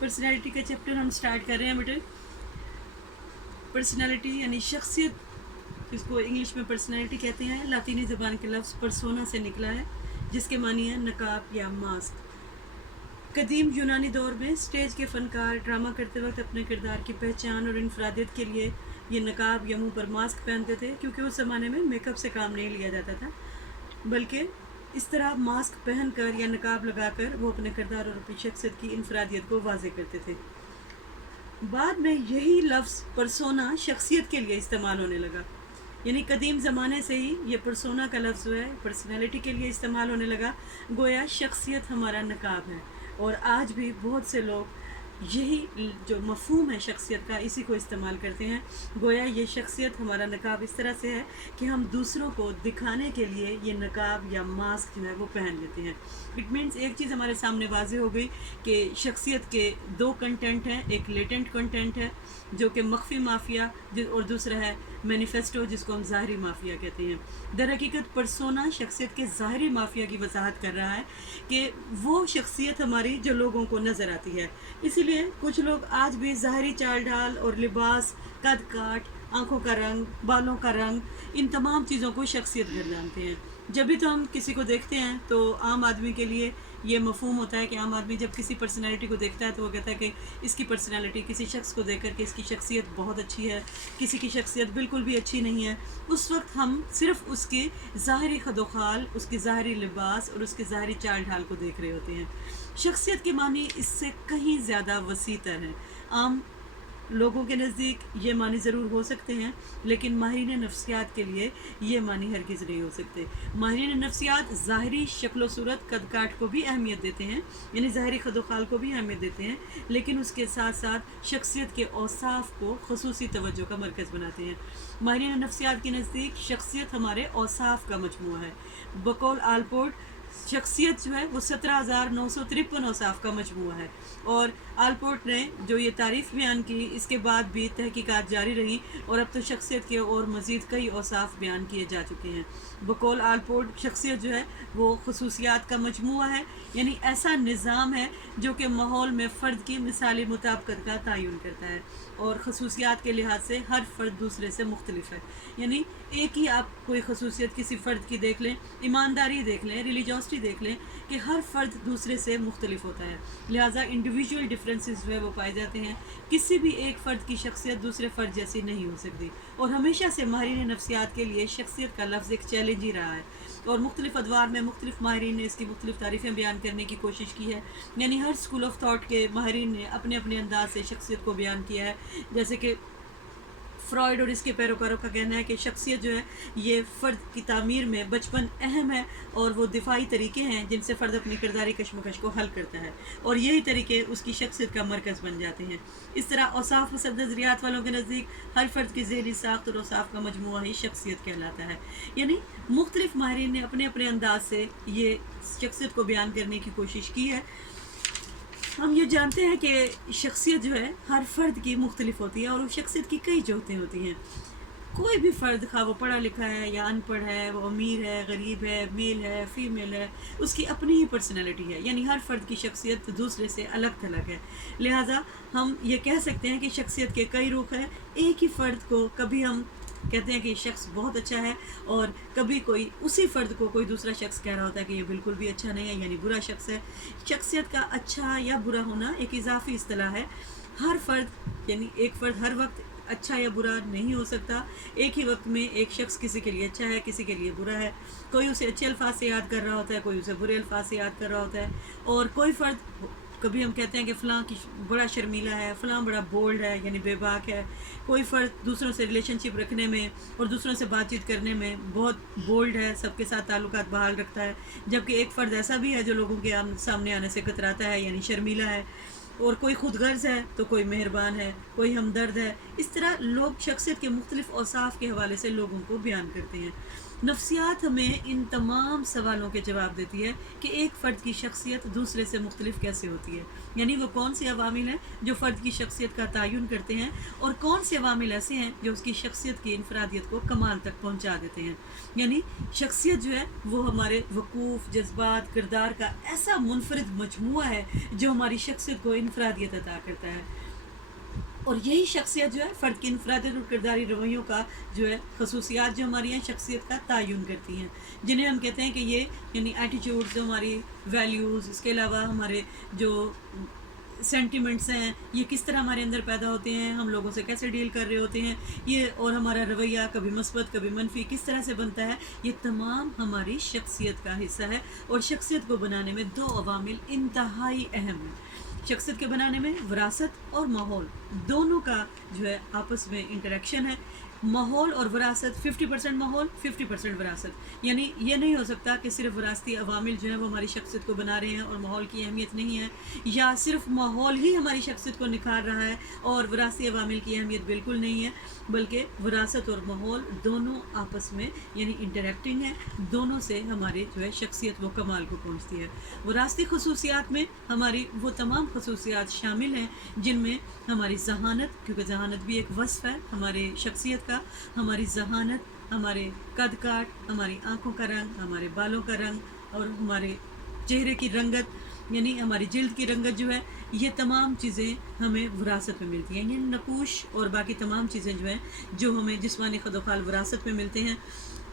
Personality का chapter हम start कर रहे हैं बेटे। पर्सनैलिटी यानी शख्सियत, इसको इंग्लिश में पर्सनैलिटी कहते हैं। लातीनी ज़बान के लफ्ज़ परसोना से निकला है, जिसके मानी है नकाब या मास्क। कदीम यूनानी दौर में स्टेज के फ़नकार ड्रामा करते वक्त अपने किरदार की पहचान और इनफरादियत के लिए ये नकाब या मुंह पर मास्क पहनते थे, क्योंकि उस ज़माने में मेकअप से काम नहीं लिया जाता था, बल्कि इस तरह मास्क पहनकर या नकाब लगाकर वो अपने किरदार और अपनी शख्सियत की इनफरादियत को वाज़े करते थे। बाद में यही लफ्ज़ परसोना शख्सियत के लिए इस्तेमाल होने लगा, यानी कदीम ज़माने से ही ये परसोना का लफ्ज़ जो है पर्सनैलिटी के लिए इस्तेमाल होने लगा, गोया शख्सियत हमारा नकाब है। और आज भी बहुत से लोग यही जो मफ़हूम है शख्सियत का, इसी को इस्तेमाल करते हैं। गोया ये शख्सियत हमारा नकाब इस तरह से है कि हम दूसरों को दिखाने के लिए ये नकाब या मास्क जो है वो पहन लेते हैं। इट मीन्स एक चीज़ हमारे सामने वाज़े हो गई कि शख्सियत के दो कंटेंट हैं, एक लेटेंट कंटेंट है जो कि मख्फी माफिया, और दूसरा है मैनिफेस्टो, जिसको हम ज़ाहरी माफिया कहते हैं। दर हकीकत परसोना शख्सियत के ज़ाहरी माफिया की वजाहत कर रहा है कि वो शख्सियत हमारी जो लोगों को नज़र आती है। इसीलिए कुछ लोग आज भी ज़ाहरी चाल ढाल और लिबास, कद काट, आँखों का रंग, बालों का रंग, इन तमाम चीज़ों को शख्सियत जानते हैं। जब भी तो हम किसी को देखते हैं तो आम आदमी के लिए ये मफ़हूम होता है कि आम आदमी जब किसी पर्सनैलिटी को देखता है तो वो कहता है कि इसकी पर्सनैलिटी, किसी शख्स को देख कर के इसकी शख्सियत बहुत अच्छी है, किसी की शख्सियत बिल्कुल भी अच्छी नहीं है। उस वक्त हम सिर्फ़ उसकी ज़ाहरी खदोखाल, उसकी ज़ाहरी लिबास और उसकी ज़ाहरी चाल ढाल को देख रहे होते हैं। शख्सियत के मानी इससे कहीं ज़्यादा वसीतर हैं। आम लोगों के नज़दीक ये मानी ज़रूर हो सकते हैं, लेकिन माहिरीन नफ्सियात के लिए ये मानी हरगिज़ नहीं हो सकते। माहिरीन नफ्सियात ज़ाहरी शक्ल सूरत, कद काट को भी अहमियत देते हैं, यानी ज़ाहरी खदोखाल को भी अहमियत देते हैं, लेकिन उसके साथ साथ शख्सियत के औसाफ को खसूसी तवज्जो का मरकज़ बनाते हैं। माहिरीन नफ्सियात के नज़दीक शख्सियत हमारे औसाफ का मजमूआ है। बकौल आलपोर्ट, शख्सियत जो है वो 17,953 औसाफ का मजमूआ है। और आलपोर्ट ने जो ये तारीफ़ बयान की, इसके बाद भी तहकीकात जारी रही और अब तो शख्सियत के और मज़ीद कई औसाफ बयान किए जा चुके हैं। बकौल आलपोर्ट, शख्सियत जो है वो खसूसियात का मजमूआ है, यानी ऐसा निज़ाम है जो कि माहौल में फ़र्द की मिसाली मुताबिकत का तयन करता है, और खसूसियात के लिहाज से हर फ़र्द दूसरे से मुख्तलिफ है। यानी एक ही आप कोई खसूसियत किसी फ़र्द की देख लें, ईमानदारी देख लें, रिलीजॉसिटी देख लें, कि हर फ़र्द दूसरे से मुख्तलिफ होता है, लिहाजा इंडिविजुअल डिफरेंसेस जो है वो पाए जाते हैं। किसी भी एक फ़र्द की शख्सियत दूसरे फ़र्द जैसी नहीं हो सकती, और हमेशा से माहिरीन नफ्सियात के लिए शख्सियत का लफ्ज़ एक चैलेंज ही रहा है, और मुख्तलिफ़ अदवार में मुख्तलिफ़ माहिरीन ने इसकी मुख्तलिफ़ तारीफ़ें बयान करने की कोशिश की है। यानी हर स्कूल ऑफ थाट के माहिरीन ने अपने अपने अंदाज से शख्सियत को बयान किया है। जैसे कि फ्रॉइड और इसके पैरोकारों का कहना है कि शख्सियत जो है ये फ़र्द की तामीर में बचपन अहम है, और वो दिफाई तरीके हैं जिनसे फ़र्द अपनी किरदारी कशमकश को हल करता है, और यही तरीके उसकी शख्सियत का मरकज़ बन जाते हैं। इस तरह औसाफ वसद नज़रियात वालों के नज़दीक हर फ़र्द की ज़हनी साख्त और औसाफ का मजमूआ ही शख्सियत कहलाता है। यानी मुख्तलिफ़ माहिरीन ने अपने अपने अंदाज से ये शख्सियत को बयान करने की कोशिश की है। हम ये जानते हैं कि शख्सियत जो है हर फ़र्द की मुख्तलिफ होती है, और उस शख्सियत की कई जोहतें होती हैं। कोई भी फ़र्द, खा वो पढ़ा लिखा है या अनपढ़ है, वो अमीर है, गरीब है, मेल है, फ़ीमेल है, उसकी अपनी ही पर्सनैलिटी है, यानी हर फ़र्द की शख्सियत दूसरे से अलग थलग है। लिहाजा हम ये कह सकते हैं कि शख्सियत के कई रुख हैं। एक ही फ़र्द को कभी हम कहते हैं कि ये शख्स बहुत अच्छा है, और कभी कोई उसी फ़र्द को कोई दूसरा शख्स कह रहा होता है कि ये बिल्कुल भी अच्छा नहीं है, यानी बुरा शख्स है। शख्सियत का अच्छा या बुरा होना एक इजाफी इस्तिलाह है। हर फ़र्द, यानी एक फ़र्द हर वक्त अच्छा या बुरा नहीं हो सकता। एक ही वक्त में एक शख्स किसी के लिए अच्छा है, किसी के लिए बुरा है। कोई उसे अच्छे अल्फाज से याद कर रहा होता है, कोई उसे बुरे अल्फाज से याद कर रहा होता है। और कोई फ़र्द, कभी हम कहते हैं कि फ़लाँ की बड़ा शर्मीला है, फ़लाँ बड़ा बोल्ड है, यानी बेबाक है। कोई फ़र्द दूसरों से रिलेशनशिप रखने में और दूसरों से बातचीत करने में बहुत बोल्ड है, सबके साथ ताल्लुकात बहाल रखता है। जबकि एक फ़र्द ऐसा भी है जो लोगों के सामने आने से कतराता है, यानी शर्मीला है। और कोई खुद गर्ज़ है तो कोई मेहरबान है, कोई हमदर्द है। इस तरह लोग शख्सियत के मुख्तलिफ़ औसाफ के हवाले से लोगों को बयान करते हैं। نفسیات ہمیں ان تمام سوالوں کے جواب دیتی ہے کہ ایک فرد کی شخصیت دوسرے سے مختلف کیسے ہوتی ہے، یعنی وہ کون سے عوامل ہیں جو فرد کی شخصیت کا تعین کرتے ہیں، اور کون سے عوامل ایسے ہیں جو اس کی شخصیت کی انفرادیت کو کمال تک پہنچا دیتے ہیں۔ یعنی شخصیت جو ہے وہ ہمارے وقوف، جذبات، کردار کا ایسا منفرد مجموعہ ہے جو ہماری شخصیت کو انفرادیت عطا کرتا ہے، اور یہی شخصیت جو ہے فرد کی انفرادیت اور کرداری رویوں کا جو ہے خصوصیات جو ہماری ہیں شخصیت کا تعین کرتی ہیں، جنہیں ہم کہتے ہیں کہ یہ یعنی ایٹیٹیوڈز، ہماری ویلیوز، اس کے علاوہ ہمارے جو سینٹیمنٹس ہیں یہ کس طرح ہمارے اندر پیدا ہوتے ہیں، ہم لوگوں سے کیسے ڈیل کر رہے ہوتے ہیں، یہ اور ہمارا رویہ کبھی مثبت کبھی منفی کس طرح سے بنتا ہے، یہ تمام ہماری شخصیت کا حصہ ہے۔ اور شخصیت کو بنانے میں دو عوامل انتہائی اہم ہیں۔ شخصیت کے بنانے میں وراثت اور ماحول دونوں کا جو ہے آپس میں انٹریکشن ہے۔ ماحول اور وراثت 50% ماحول 50% وراثت، یعنی یہ نہیں ہو سکتا کہ صرف وراثتی عوامل جو ہیں وہ ہماری شخصیت کو بنا رہے ہیں اور ماحول کی اہمیت نہیں ہے، یا صرف ماحول ہی ہماری شخصیت کو نکھار رہا ہے اور وراثتی عوامل کی اہمیت بالکل نہیں ہے، بلکہ وراثت اور ماحول دونوں آپس میں یعنی انٹریکٹنگ ہے، دونوں سے ہماری جو ہے شخصیت وہ کمال کو پہنچتی ہے۔ وراثتی خصوصیات میں ہماری وہ تمام خصوصیات شامل ہیں جن میں ہماری ذہانت، کیونکہ ذہانت بھی ایک وصف ہے ہمارے شخصیت کا، ہماری ذہانت، ہمارے قد کاٹ، ہماری آنکھوں کا رنگ، ہمارے بالوں کا رنگ اور ہمارے چہرے کی رنگت یعنی ہماری جلد کی رنگت جو ہے، یہ تمام چیزیں ہمیں وراثت میں ملتی ہیں، یعنی نقوش اور باقی تمام چیزیں جو ہیں جو ہمیں جسمانی خد و خال وراثت میں ملتے ہیں،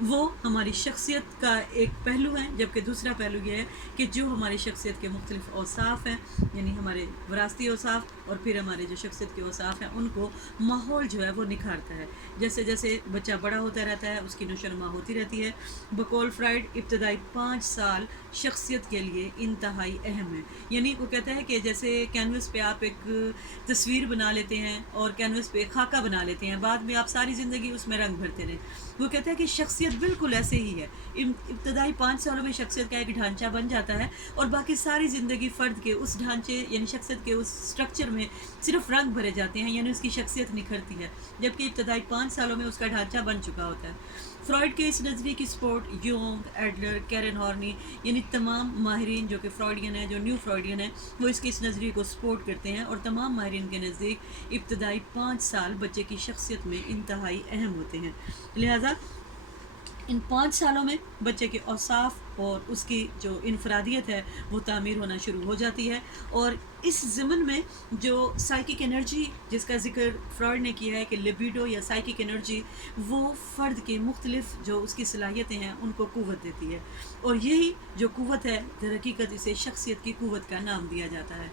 وہ ہماری شخصیت کا ایک پہلو ہے، جبکہ دوسرا پہلو یہ ہے کہ جو ہماری شخصیت کے مختلف اوصاف ہیں یعنی ہمارے وراثتی اوصاف اور پھر ہمارے جو شخصیت کے اوصاف ہیں ان کو ماحول جو ہے وہ نکھارتا ہے۔ جیسے جیسے بچہ بڑا ہوتا رہتا ہے اس کی نشوونما ہوتی رہتی ہے۔ بقول فرائڈ ابتدائی 5 سال شخصیت کے لیے انتہائی اہم ہے، یعنی وہ کہتا ہے کہ جیسے کینوس پہ آپ ایک تصویر بنا لیتے ہیں اور کینوس پہ ایک خاکہ بنا لیتے ہیں، بعد میں آپ ساری زندگی اس میں رنگ بھرتے رہیں، وہ کہتا ہے کہ شخصیت بالکل ایسے ہی ہے۔ ابتدائی 5 سالوں میں شخصیت کا ایک ڈھانچہ بن جاتا ہے اور باقی ساری زندگی فرد کے اس ڈھانچے یعنی شخصیت کے اس سٹرکچر میں صرف رنگ بھرے جاتے ہیں، یعنی اس کی شخصیت نکھرتی ہے، جبکہ ابتدائی 5 سالوں میں اس کا ڈھانچہ بن چکا ہوتا ہے۔ فرائڈ کے اس نظریے کی سپورٹ یونگ، ایڈلر، کیرن ہارنی یعنی تمام ماہرین جو کہ فرائڈین ہیں، جو نیو فرائڈین ہیں، وہ اس کے اس نظریے کو سپورٹ کرتے ہیں، اور تمام ماہرین کے نزدیک ابتدائی 5 سال بچے کی شخصیت میں انتہائی اہم ہوتے ہیں۔ لہذا ان 5 سالوں میں بچے کے اوصاف اور اس کی جو انفرادیت ہے وہ تعمیر ہونا شروع ہو جاتی ہے، اور اس ضمن میں جو سائیکک انرجی جس کا ذکر فرائڈ نے کیا ہے کہ لیبیڈو یا سائیکک انرجی، وہ فرد کے مختلف جو اس کی صلاحیتیں ہیں ان کو قوت دیتی ہے، اور یہی جو قوت ہے در حقیقت اسے شخصیت کی قوت کا نام دیا جاتا ہے۔